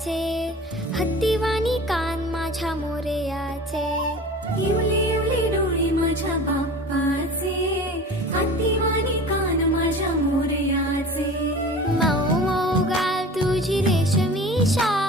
हत्तीवाणी कान माझ्या मोरयाचे, इवले इवले डोळे माझ्या बाप्पाचे, हत्तीवाणी कान माझ्या मोरयाचे. मऊ मऊ गाल तुझी रेशमी शाल,